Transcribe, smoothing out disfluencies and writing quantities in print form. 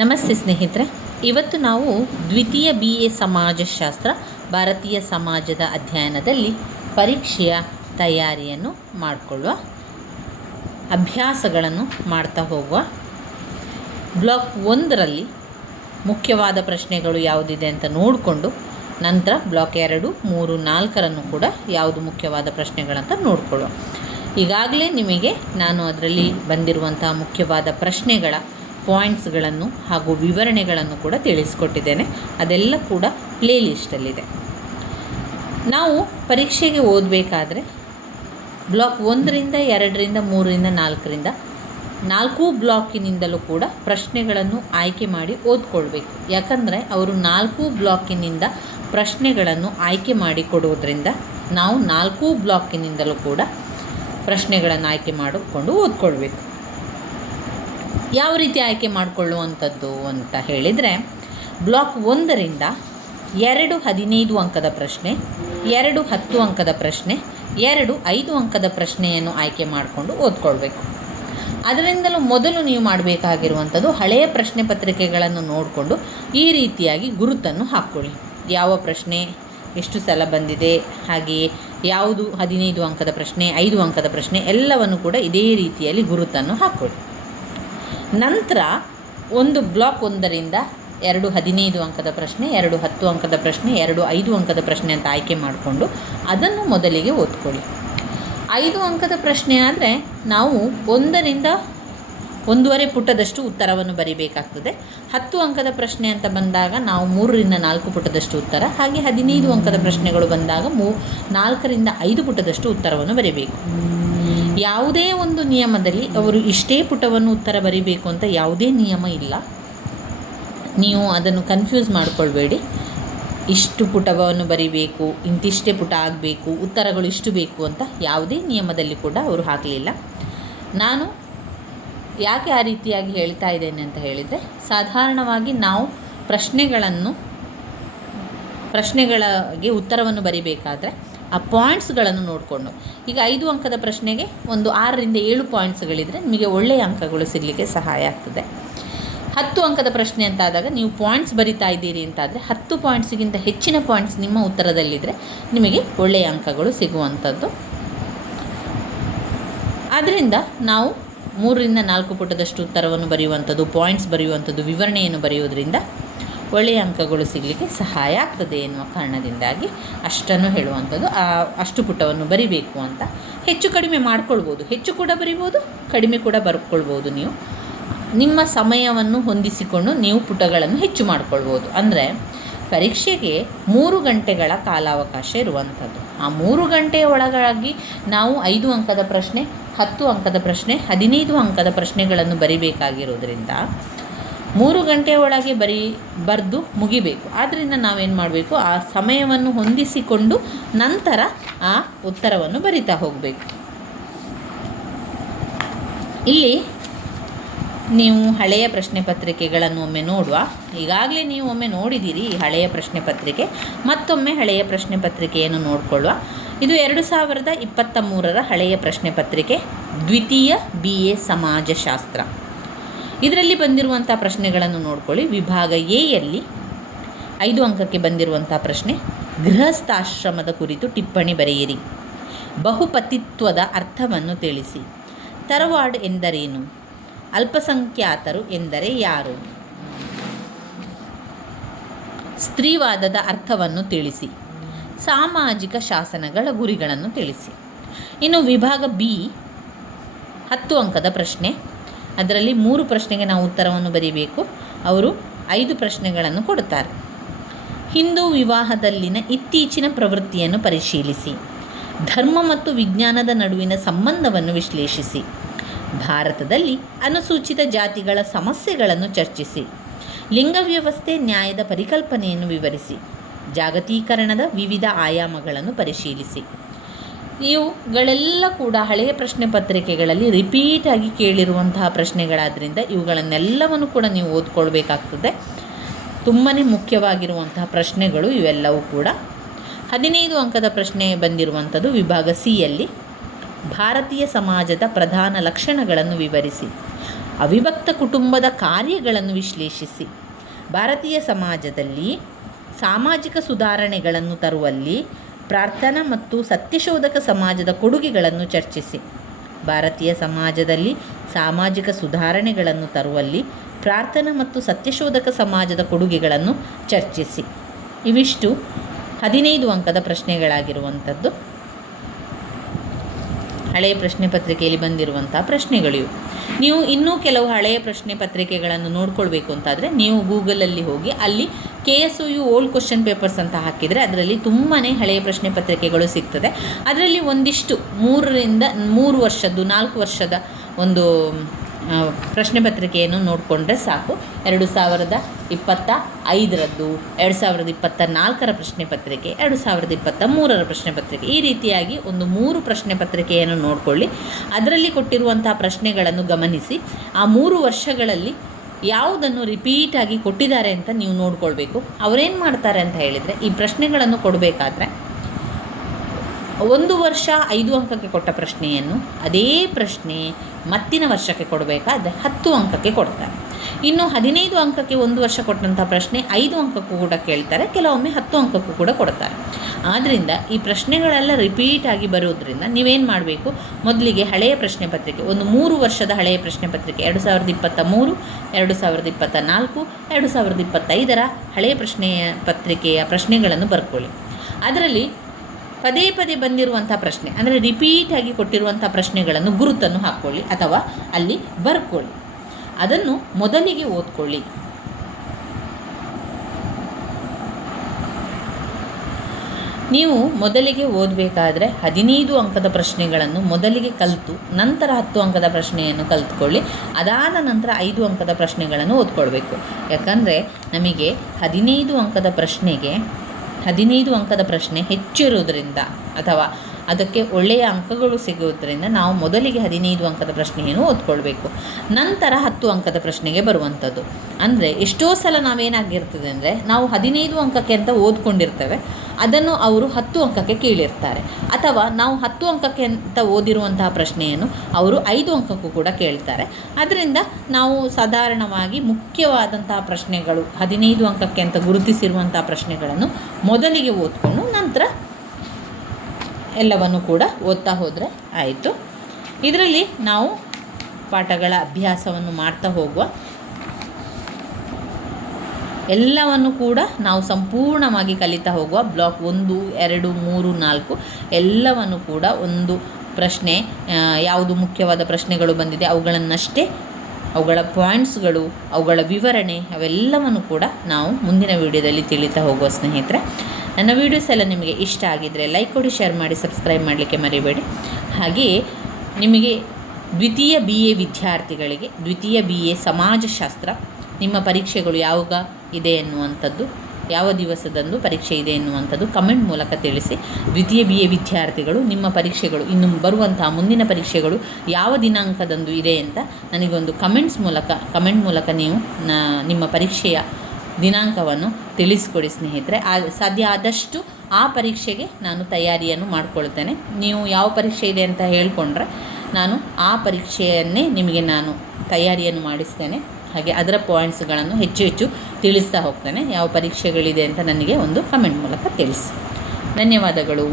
ನಮಸ್ತೆ ಸ್ನೇಹಿತರೆ, ಇವತ್ತು ನಾವು ದ್ವಿತೀಯ BA ಸಮಾಜಶಾಸ್ತ್ರ ಭಾರತೀಯ ಸಮಾಜದ ಅಧ್ಯಯನದಲ್ಲಿ ಪರೀಕ್ಷೆಯ ತಯಾರಿಯನ್ನು ಮಾಡಿಕೊಳ್ಳುವ ಅಭ್ಯಾಸಗಳನ್ನು ಮಾಡ್ತಾ ಹೋಗುವ. ಬ್ಲಾಕ್ 1ರಲ್ಲಿ ಮುಖ್ಯವಾದ ಪ್ರಶ್ನೆಗಳು ಯಾವುದಿದೆ ಅಂತ ನೋಡಿಕೊಂಡು ನಂತರ ಬ್ಲಾಕ್ 2, 3, 4ರನ್ನು ಕೂಡ ಯಾವುದು ಮುಖ್ಯವಾದ ಪ್ರಶ್ನೆಗಳಂತ ನೋಡಿಕೊಳ್ಳುವ. ಈಗಾಗಲೇ ನಿಮಗೆ ನಾನು ಅದರಲ್ಲಿ ಬಂದಿರುವಂತಹ ಮುಖ್ಯವಾದ ಪ್ರಶ್ನೆಗಳ ಪಾಯಿಂಟ್ಸ್ಗಳನ್ನು ಹಾಗೂ ವಿವರಣೆಗಳನ್ನು ಕೂಡ ತಿಳಿಸ್ಕೊಟ್ಟಿದ್ದೇನೆ. ಅದೆಲ್ಲ ಕೂಡ ಪ್ಲೇ ಲಿಸ್ಟಲ್ಲಿದೆ. ನಾವು ಪರೀಕ್ಷೆಗೆ ಓದಬೇಕಾದ್ರೆ ಬ್ಲಾಕ್ 1ರಿಂದ 2ರಿಂದ 3ರಿಂದ 4ರಿಂದ 4 ಬ್ಲಾಕಿನಿಂದಲೂ ಕೂಡ ಪ್ರಶ್ನೆಗಳನ್ನು ಆಯ್ಕೆ ಮಾಡಿ ಓದ್ಕೊಳ್ಬೇಕು. ಯಾಕಂದರೆ ಅವರು 4 ಬ್ಲಾಕಿನಿಂದ ಪ್ರಶ್ನೆಗಳನ್ನು ಆಯ್ಕೆ ಮಾಡಿ ಕೊಡೋದ್ರಿಂದ ನಾವು 4 ಬ್ಲಾಕಿನಿಂದಲೂ ಕೂಡ ಪ್ರಶ್ನೆಗಳನ್ನು ಆಯ್ಕೆ ಮಾಡಿಕೊಂಡು ಓದ್ಕೊಳ್ಬೇಕು. ಯಾವ ರೀತಿ ಆಯ್ಕೆ ಮಾಡಿಕೊಳ್ಳುವಂಥದ್ದು ಅಂತ ಹೇಳಿದರೆ, ಬ್ಲಾಕ್ 1ರಿಂದ 2 15 ಅಂಕದ ಪ್ರಶ್ನೆ, 2 10 ಅಂಕದ ಪ್ರಶ್ನೆ, 2 5 ಅಂಕದ ಪ್ರಶ್ನೆಯನ್ನು ಆಯ್ಕೆ ಮಾಡಿಕೊಂಡು ಓದ್ಕೊಳ್ಬೇಕು. ಅದರಿಂದಲೂ ಮೊದಲು ನೀವು ಮಾಡಬೇಕಾಗಿರುವಂಥದ್ದು ಹಳೆಯ ಪ್ರಶ್ನೆ ಪತ್ರಿಕೆಗಳನ್ನು ನೋಡಿಕೊಂಡು ಈ ರೀತಿಯಾಗಿ ಗುರುತನ್ನು ಹಾಕ್ಕೊಳ್ಳಿ. ಯಾವ ಪ್ರಶ್ನೆ ಎಷ್ಟು ಸಲ ಬಂದಿದೆ, ಹಾಗೆಯೇ ಯಾವುದು 15 ಅಂಕದ ಪ್ರಶ್ನೆ, 5 ಅಂಕದ ಪ್ರಶ್ನೆ ಎಲ್ಲವನ್ನು ಕೂಡ ಇದೇ ರೀತಿಯಲ್ಲಿ ಗುರುತನ್ನು ಹಾಕ್ಕೊಳ್ಳಿ. ನಂತರ ಒಂದು ಬ್ಲಾಕ್ 1ರಿಂದ 2 15 ಅಂಕದ ಪ್ರಶ್ನೆ, 2 10 ಅಂಕದ ಪ್ರಶ್ನೆ, 2 5 ಅಂಕದ ಪ್ರಶ್ನೆ ಅಂತ ಆಯ್ಕೆ ಮಾಡಿಕೊಂಡು ಅದನ್ನು ಮೊದಲಿಗೆ ಓದ್ಕೊಳ್ಳಿ. 5 ಅಂಕದ ಪ್ರಶ್ನೆ ಆದರೆ ನಾವು 1ರಿಂದ 1.5 ಪುಟದಷ್ಟು ಉತ್ತರವನ್ನು ಬರೀಬೇಕಾಗ್ತದೆ. 10 ಅಂಕದ ಪ್ರಶ್ನೆ ಅಂತ ಬಂದಾಗ ನಾವು 3ರಿಂದ 4 ಪುಟದಷ್ಟು ಉತ್ತರ, ಹಾಗೆ 15 ಅಂಕದ ಪ್ರಶ್ನೆಗಳು ಬಂದಾಗ 4ರಿಂದ 5 ಪುಟದಷ್ಟು ಉತ್ತರವನ್ನು ಬರೀಬೇಕು. ಯಾವುದೇ ಒಂದು ನಿಯಮದಲ್ಲಿ ಅವರು ಇಷ್ಟೇ ಪುಟವನ್ನು ಉತ್ತರ ಬರೀಬೇಕು ಅಂತ ಯಾವುದೇ ನಿಯಮ ಇಲ್ಲ. ನೀವು ಅದನ್ನು ಕನ್ಫ್ಯೂಸ್ ಮಾಡಿಕೊಳ್ಬೇಡಿ. ಇಷ್ಟು ಪುಟವನ್ನು ಬರೀಬೇಕು, ಇಂತಿಷ್ಟೇ ಪುಟ ಆಗಬೇಕು, ಉತ್ತರಗಳು ಇಷ್ಟು ಬೇಕು ಅಂತ ಯಾವುದೇ ನಿಯಮದಲ್ಲಿ ಕೂಡ ಅವರು ಹಾಕಲಿಲ್ಲ. ನಾನು ಯಾಕೆ ಆ ರೀತಿಯಾಗಿ ಹೇಳ್ತಾ ಇದ್ದೇನೆ ಅಂತ ಹೇಳಿದರೆ, ಸಾಧಾರಣವಾಗಿ ನಾವು ಪ್ರಶ್ನೆಗಳಿಗೆ ಉತ್ತರವನ್ನು ಬರೀಬೇಕಾದ್ರೆ ಆ ಪಾಯಿಂಟ್ಸ್ಗಳನ್ನು ನೋಡಿಕೊಂಡು, ಈಗ 5 ಅಂಕದ ಪ್ರಶ್ನೆಗೆ ಒಂದು 6ರಿಂದ 7 ಪಾಯಿಂಟ್ಸ್ಗಳಿದ್ದರೆ ನಿಮಗೆ ಒಳ್ಳೆಯ ಅಂಕಗಳು ಸಿಗಲಿಕ್ಕೆ ಸಹಾಯ ಆಗ್ತದೆ. 10 ಅಂಕದ ಪ್ರಶ್ನೆ ಅಂತಾದಾಗ ನೀವು ಪಾಯಿಂಟ್ಸ್ ಬರಿತಾ ಇದ್ದೀರಿ ಅಂತಾದರೆ 10 ಪಾಯಿಂಟ್ಸ್ಗಿಂತ ಹೆಚ್ಚಿನ ಪಾಯಿಂಟ್ಸ್ ನಿಮ್ಮ ಉತ್ತರದಲ್ಲಿದ್ದರೆ ನಿಮಗೆ ಒಳ್ಳೆಯ ಅಂಕಗಳು ಸಿಗುವಂಥದ್ದು. ಆದ್ದರಿಂದ ನಾವು 3ರಿಂದ 4 ಪುಟದಷ್ಟು ಉತ್ತರವನ್ನು ಬರೆಯುವಂಥದ್ದು, ಪಾಯಿಂಟ್ಸ್ ಬರೆಯುವಂಥದ್ದು, ವಿವರಣೆಯನ್ನು ಬರೆಯುವುದರಿಂದ ಒಳ್ಳೆಯ ಅಂಕಗಳು ಸಿಗಲಿಕ್ಕೆ ಸಹಾಯ ಆಗ್ತದೆ ಎನ್ನುವ ಕಾರಣದಿಂದಾಗಿ ಅಷ್ಟನ್ನು ಹೇಳುವಂಥದ್ದು. ಅಷ್ಟು ಪುಟವನ್ನು ಬರಿಬೇಕು ಅಂತ ಹೆಚ್ಚು ಕಡಿಮೆ ಮಾಡ್ಕೊಳ್ಬೋದು. ಹೆಚ್ಚು ಕೂಡ ಬರಿಬೋದು, ಕಡಿಮೆ ಕೂಡ ಬರ್ಕೊಳ್ಬೋದು. ನೀವು ನಿಮ್ಮ ಸಮಯವನ್ನು ಹೊಂದಿಸಿಕೊಂಡು ನೀವು ಪುಟಗಳನ್ನು ಹೆಚ್ಚು ಮಾಡ್ಕೊಳ್ಬೋದು. ಅಂದರೆ ಪರೀಕ್ಷೆಗೆ 3 ಗಂಟೆಗಳ ಕಾಲಾವಕಾಶ ಇರುವಂಥದ್ದು. ಆ 3 ಗಂಟೆಯ ಒಳಗಾಗಿ ನಾವು 5 ಅಂಕದ ಪ್ರಶ್ನೆ, 10 ಅಂಕದ ಪ್ರಶ್ನೆ, 15 ಅಂಕದ ಪ್ರಶ್ನೆಗಳನ್ನು ಬರಿಬೇಕಾಗಿರೋದ್ರಿಂದ 3 ಗಂಟೆಯ ಒಳಗೆ ಬರೆದು ಮುಗಿಬೇಕು. ಆದ್ದರಿಂದ ನಾವೇನು ಮಾಡಬೇಕು, ಆ ಸಮಯವನ್ನು ಹೊಂದಿಸಿಕೊಂಡು ನಂತರ ಆ ಉತ್ತರವನ್ನು ಬರಿತಾ ಹೋಗಬೇಕು. ಇಲ್ಲಿ ನೀವು ಹಳೆಯ ಪ್ರಶ್ನೆ ಪತ್ರಿಕೆಗಳನ್ನು ಒಮ್ಮೆ ನೋಡುವ. ಈಗಾಗಲೇ ನೀವು ಒಮ್ಮೆ ನೋಡಿದ್ದೀರಿ ಈ ಹಳೆಯ ಪ್ರಶ್ನೆ ಪತ್ರಿಕೆ. ಮತ್ತೊಮ್ಮೆ ಹಳೆಯ ಪ್ರಶ್ನೆ ಪತ್ರಿಕೆಯನ್ನು ನೋಡಿಕೊಳ್ಳುವ. ಇದು 2023ರ ಹಳೆಯ ಪ್ರಶ್ನೆ ಪತ್ರಿಕೆ, ದ್ವಿತೀಯ BA ಸಮಾಜಶಾಸ್ತ್ರ. ಇದರಲ್ಲಿ ಬಂದಿರುವಂಥ ಪ್ರಶ್ನೆಗಳನ್ನು ನೋಡ್ಕೊಳ್ಳಿ. ವಿಭಾಗ ಎಯಲ್ಲಿ 5 ಅಂಕಕ್ಕೆ ಬಂದಿರುವಂಥ ಪ್ರಶ್ನೆ, ಗೃಹಸ್ಥಾಶ್ರಮದ ಕುರಿತು ಟಿಪ್ಪಣಿ ಬರೆಯಿರಿ. ಬಹುಪತಿತ್ವದ ಅರ್ಥವನ್ನು ತಿಳಿಸಿ. ತರವಾಡು ಎಂದರೇನು? ಅಲ್ಪಸಂಖ್ಯಾತರು ಎಂದರೆ ಯಾರು? ಸ್ತ್ರೀವಾದದ ಅರ್ಥವನ್ನು ತಿಳಿಸಿ. ಸಾಮಾಜಿಕ ಶಾಸನಗಳ ಗುರಿಗಳನ್ನು ತಿಳಿಸಿ. ಇನ್ನು ವಿಭಾಗ ಬಿ 10 ಅಂಕದ ಪ್ರಶ್ನೆ, ಅದರಲ್ಲಿ 3 ಪ್ರಶ್ನೆಗೆ ನಾವು ಉತ್ತರವನ್ನು ಬರೀಬೇಕು. ಅವರು 5 ಪ್ರಶ್ನೆಗಳನ್ನು ಕೊಡುತ್ತಾರೆ. ಹಿಂದೂ ವಿವಾಹದಲ್ಲಿನ ಇತ್ತೀಚಿನ ಪ್ರವೃತ್ತಿಯನ್ನು ಪರಿಶೀಲಿಸಿ. ಧರ್ಮ ಮತ್ತು ವಿಜ್ಞಾನದ ನಡುವಿನ ಸಂಬಂಧವನ್ನು ವಿಶ್ಲೇಷಿಸಿ. ಭಾರತದಲ್ಲಿ ಅನುಸೂಚಿತ ಜಾತಿಗಳ ಸಮಸ್ಯೆಗಳನ್ನು ಚರ್ಚಿಸಿ. ಲಿಂಗ ವ್ಯವಸ್ಥೆ ನ್ಯಾಯದ ಪರಿಕಲ್ಪನೆಯನ್ನು ವಿವರಿಸಿ. ಜಾಗತೀಕರಣದ ವಿವಿಧ ಆಯಾಮಗಳನ್ನು ಪರಿಶೀಲಿಸಿ. ಇವುಗಳೆಲ್ಲ ಕೂಡ ಹಳೆಯ ಪ್ರಶ್ನೆ ಪತ್ರಿಕೆಗಳಲ್ಲಿ ರಿಪೀಟಾಗಿ ಕೇಳಿರುವಂತಹ ಪ್ರಶ್ನೆಗಳಾದ್ದರಿಂದ ಇವುಗಳನ್ನೆಲ್ಲವನ್ನು ಕೂಡ ನೀವು ಓದ್ಕೊಳ್ಬೇಕಾಗ್ತದೆ. ತುಂಬಾ ಮುಖ್ಯವಾಗಿರುವಂತಹ ಪ್ರಶ್ನೆಗಳು ಇವೆಲ್ಲವೂ ಕೂಡ. 15 ಅಂಕದ ಪ್ರಶ್ನೆ ಬಂದಿರುವಂಥದ್ದು ವಿಭಾಗ ಸಿಯಲ್ಲಿ ಭಾರತೀಯ ಸಮಾಜದ ಪ್ರಧಾನ ಲಕ್ಷಣಗಳನ್ನು ವಿವರಿಸಿ. ಅವಿಭಕ್ತ ಕುಟುಂಬದ ಕಾರ್ಯಗಳನ್ನು ವಿಶ್ಲೇಷಿಸಿ. ಭಾರತೀಯ ಸಮಾಜದಲ್ಲಿ ಸಾಮಾಜಿಕ ಸುಧಾರಣೆಗಳನ್ನು ತರುವಲ್ಲಿ ಪ್ರಾರ್ಥನಾ ಮತ್ತು ಸತ್ಯಶೋಧಕ ಸಮಾಜದ ಕೊಡುಗೆಗಳನ್ನು ಚರ್ಚಿಸಿ. ಭಾರತೀಯ ಸಮಾಜದಲ್ಲಿ ಸಾಮಾಜಿಕ ಸುಧಾರಣೆಗಳನ್ನು ತರುವಲ್ಲಿ ಪ್ರಾರ್ಥನಾ ಮತ್ತು ಸತ್ಯಶೋಧಕ ಸಮಾಜದ ಕೊಡುಗೆಗಳನ್ನು ಚರ್ಚಿಸಿ. ಇವಿಷ್ಟು 15 ಅಂಕದ ಪ್ರಶ್ನೆಗಳಾಗಿರುವಂಥದ್ದು. ಹಳೆಯ ಪ್ರಶ್ನೆ ಪತ್ರಿಕೆಯಲ್ಲಿ ಬಂದಿರುವಂಥ ಪ್ರಶ್ನೆಗಳಿವು. ನೀವು ಇನ್ನೂ ಕೆಲವು ಹಳೆಯ ಪ್ರಶ್ನೆ ಪತ್ರಿಕೆಗಳನ್ನು ನೋಡ್ಕೊಳ್ಬೇಕು ಅಂತಾದರೆ ನೀವು ಗೂಗಲಲ್ಲಿ ಹೋಗಿ ಅಲ್ಲಿ KSOU ಓಲ್ಡ್ ಕ್ವಶನ್ ಪೇಪರ್ಸ್ ಅಂತ ಹಾಕಿದರೆ ಅದರಲ್ಲಿ ತುಂಬಾ ಹಳೆಯ ಪ್ರಶ್ನೆ ಪತ್ರಿಕೆಗಳು ಸಿಗ್ತದೆ. ಅದರಲ್ಲಿ ಒಂದಿಷ್ಟು 3 ವರ್ಷದ್ದು 4 ವರ್ಷದ ಒಂದು ಪ್ರಶ್ನೆ ಪತ್ರಿಕೆಯನ್ನು ನೋಡಿಕೊಂಡ್ರೆ ಸಾಕು. 2025ರದ್ದು, 2024ರ ಪ್ರಶ್ನೆ ಪತ್ರಿಕೆ, 2023ರ ಪ್ರಶ್ನೆ ಪತ್ರಿಕೆ, ಈ ರೀತಿಯಾಗಿ ಒಂದು 3 ಪ್ರಶ್ನೆ ಪತ್ರಿಕೆಯನ್ನು ನೋಡಿಕೊಳ್ಳಿ. ಅದರಲ್ಲಿ ಕೊಟ್ಟಿರುವಂಥ ಪ್ರಶ್ನೆಗಳನ್ನು ಗಮನಿಸಿ ಆ 3 ವರ್ಷಗಳಲ್ಲಿ ಯಾವುದನ್ನು ರಿಪೀಟಾಗಿ ಕೊಟ್ಟಿದ್ದಾರೆ ಅಂತ ನೀವು ನೋಡ್ಕೊಳ್ಬೇಕು. ಅವರೇನು ಮಾಡ್ತಾರೆ ಅಂತ ಹೇಳಿದರೆ, ಈ ಪ್ರಶ್ನೆಗಳನ್ನು ಕೊಡಬೇಕಾದ್ರೆ 1 ವರ್ಷ 5 ಅಂಕಕ್ಕೆ ಕೊಟ್ಟ ಪ್ರಶ್ನೆಯನ್ನು ಅದೇ ಪ್ರಶ್ನೆ ಮತ್ತಿನ ವರ್ಷಕ್ಕೆ ಕೊಡಬೇಕಾದ್ರೆ 10 ಅಂಕಕ್ಕೆ ಕೊಡ್ತಾರೆ. ಇನ್ನು 15 ಅಂಕಕ್ಕೆ 1 ವರ್ಷ ಕೊಟ್ಟಂಥ ಪ್ರಶ್ನೆ 5 ಅಂಕಕ್ಕೂ ಕೂಡ ಕೇಳ್ತಾರೆ, ಕೆಲವೊಮ್ಮೆ 10 ಅಂಕಕ್ಕೂ ಕೂಡ ಕೊಡ್ತಾರೆ. ಆದ್ದರಿಂದ ಈ ಪ್ರಶ್ನೆಗಳೆಲ್ಲ ರಿಪೀಟಾಗಿ ಬರೋದ್ರಿಂದ ನೀವೇನು ಮಾಡಬೇಕು, ಮೊದಲಿಗೆ ಹಳೆಯ ಪ್ರಶ್ನೆ ಪತ್ರಿಕೆ, ಒಂದು 3 ವರ್ಷದ ಹಳೆಯ ಪ್ರಶ್ನೆ ಪತ್ರಿಕೆ 2023, 2024, 2025ರ ಹಳೆಯ ಪತ್ರಿಕೆಯ ಪ್ರಶ್ನೆಗಳನ್ನು ಬರ್ಕೊಳ್ಳಿ. ಅದರಲ್ಲಿ ಪದೇ ಪದೇ ಬಂದಿರುವಂಥ ಪ್ರಶ್ನೆ ಅಂದರೆ ರಿಪೀಟಾಗಿ ಕೊಟ್ಟಿರುವಂಥ ಪ್ರಶ್ನೆಗಳನ್ನು ಗುರುತನ್ನು ಹಾಕ್ಕೊಳ್ಳಿ ಅಥವಾ ಅಲ್ಲಿ ಬರ್ಕೊಳ್ಳಿ. ಅದನ್ನು ಮೊದಲಿಗೆ ಓದ್ಕೊಳ್ಳಿ. ನೀವು ಮೊದಲಿಗೆ ಓದಬೇಕಾದ್ರೆ 15 ಅಂಕದ ಪ್ರಶ್ನೆಗಳನ್ನು ಮೊದಲಿಗೆ ಕಲಿತು ನಂತರ 10 ಅಂಕದ ಪ್ರಶ್ನೆಯನ್ನು ಕಲಿತ್ಕೊಳ್ಳಿ. ಅದಾದ ನಂತರ 5 ಅಂಕದ ಪ್ರಶ್ನೆಗಳನ್ನು ಓದ್ಕೊಳ್ಬೇಕು. ಯಾಕಂದರೆ ನಮಗೆ 15 ಅಂಕದ ಪ್ರಶ್ನೆ ಹೆಚ್ಚಿರುವುದರಿಂದ ಅಥವಾ ಅದಕ್ಕೆ ಒಳ್ಳೆಯ ಅಂಕಗಳು ಸಿಗುವುದರಿಂದ ನಾವು ಮೊದಲಿಗೆ 15 ಅಂಕದ ಪ್ರಶ್ನೆಯನ್ನು ಓದ್ಕೊಳ್ಬೇಕು. ನಂತರ 10 ಅಂಕದ ಪ್ರಶ್ನೆಗೆ ಬರುವಂಥದ್ದು. ಅಂದರೆ ಎಷ್ಟೋ ಸಲ ನಾವೇನಾಗಿರ್ತದೆ ಅಂದರೆ ನಾವು 15 ಅಂಕಕ್ಕೆ ಅಂತ ಓದ್ಕೊಂಡಿರ್ತೇವೆ, ಅದನ್ನು ಅವರು 10 ಅಂಕಕ್ಕೆ ಕೇಳಿರ್ತಾರೆ. ಅಥವಾ ನಾವು 10 ಅಂಕಕ್ಕೆ ಅಂತ ಓದಿರುವಂತಹ ಪ್ರಶ್ನೆಯನ್ನು ಅವರು 5 ಅಂಕಕ್ಕೂ ಕೂಡ ಕೇಳ್ತಾರೆ. ಅದರಿಂದ ನಾವು ಸಾಧಾರಣವಾಗಿ ಮುಖ್ಯವಾದಂತಹ ಪ್ರಶ್ನೆಗಳು 15 ಅಂಕಕ್ಕೆ ಅಂತ ಗುರುತಿಸಿರುವಂಥ ಪ್ರಶ್ನೆಗಳನ್ನು ಮೊದಲಿಗೆ ಓದ್ಕೊಂಡು ನಂತರ ಎಲ್ಲವನ್ನು ಕೂಡ ಓದ್ತಾ ಹೋದರೆ ಆಯಿತು. ಇದರಲ್ಲಿ ನಾವು ಪಾಠಗಳ ಅಭ್ಯಾಸವನ್ನು ಮಾಡ್ತಾ ಹೋಗುವ, ಎಲ್ಲವನ್ನು ಕೂಡ ನಾವು ಸಂಪೂರ್ಣವಾಗಿ ಕಲಿತಾ ಹೋಗುವ. ಬ್ಲಾಕ್ 1, 2, 3, 4 ಎಲ್ಲವನ್ನು ಕೂಡ ಒಂದು ಪ್ರಶ್ನೆ ಯಾವುದು ಮುಖ್ಯವಾದ ಪ್ರಶ್ನೆಗಳು ಬಂದಿದೆ ಅವುಗಳನ್ನಷ್ಟೇ, ಅವುಗಳ ಪಾಯಿಂಟ್ಸ್ಗಳು, ಅವುಗಳ ವಿವರಣೆ ಅವೆಲ್ಲವನ್ನು ಕೂಡ ನಾವು ಮುಂದಿನ ವಿಡಿಯೋದಲ್ಲಿ ತಿಳಿತಾ ಹೋಗುವ ಸ್ನೇಹಿತರೆ. ನನ್ನ ವೀಡಿಯೋಸ್ ಎಲ್ಲ ನಿಮಗೆ ಇಷ್ಟ ಆಗಿದ್ದರೆ ಲೈಕ್ ಕೊಡಿ, ಶೇರ್ ಮಾಡಿ, ಸಬ್ಸ್ಕ್ರೈಬ್ ಮಾಡಲಿಕ್ಕೆ ಮರಿಬೇಡಿ. ಹಾಗೆಯೇ ನಿಮಗೆ ದ್ವಿತೀಯ BA ವಿದ್ಯಾರ್ಥಿಗಳಿಗೆ ದ್ವಿತೀಯ BA ಸಮಾಜಶಾಸ್ತ್ರ ನಿಮ್ಮ ಪರೀಕ್ಷೆಗಳು ಯಾವಾಗ ಇದೆ ಎನ್ನುವಂಥದ್ದು, ಯಾವ ದಿವಸದಂದು ಪರೀಕ್ಷೆ ಇದೆ ಎನ್ನುವಂಥದ್ದು ಕಮೆಂಟ್ ಮೂಲಕ ತಿಳಿಸಿ. ದ್ವಿತೀಯ BA ವಿದ್ಯಾರ್ಥಿಗಳು ನಿಮ್ಮ ಪರೀಕ್ಷೆಗಳು ಇನ್ನು ಬರುವಂತಹ ಮುಂದಿನ ಪರೀಕ್ಷೆಗಳು ಯಾವ ದಿನಾಂಕದಂದು ಇದೆ ಅಂತ ನನಗೊಂದು ಕಮೆಂಟ್ ಮೂಲಕ ನೀವು ನಿಮ್ಮ ಪರೀಕ್ಷೆಯ ದಿನಾಂಕವನ್ನು ತಿಳಿಸ್ಕೊಡಿ ಸ್ನೇಹಿತರೆ. ಸಾಧ್ಯ ಆದಷ್ಟು ಆ ಪರೀಕ್ಷೆಗೆ ನಾನು ತಯಾರಿಯನ್ನು ಮಾಡಿಕೊಳ್ತೇನೆ. ನೀವು ಯಾವ ಪರೀಕ್ಷೆ ಇದೆ ಅಂತ ಹೇಳಿಕೊಂಡ್ರೆ ನಾನು ಆ ಪರೀಕ್ಷೆಯನ್ನೇ ನಿಮಗೆ ನಾನು ತಯಾರಿಯನ್ನು ಮಾಡಿಸ್ತೇನೆ. ಹಾಗೆ ಅದರ ಪಾಯಿಂಟ್ಸ್ಗಳನ್ನು ಹೆಚ್ಚು ತಿಳಿಸ್ತಾ ಹೋಗ್ತೇನೆ. ಯಾವ ಪರೀಕ್ಷೆಗಳಿದೆ ಅಂತ ನನಗೆ ಒಂದು ಕಮೆಂಟ್ ಮೂಲಕ ತಿಳಿಸಿ. ಧನ್ಯವಾದಗಳು.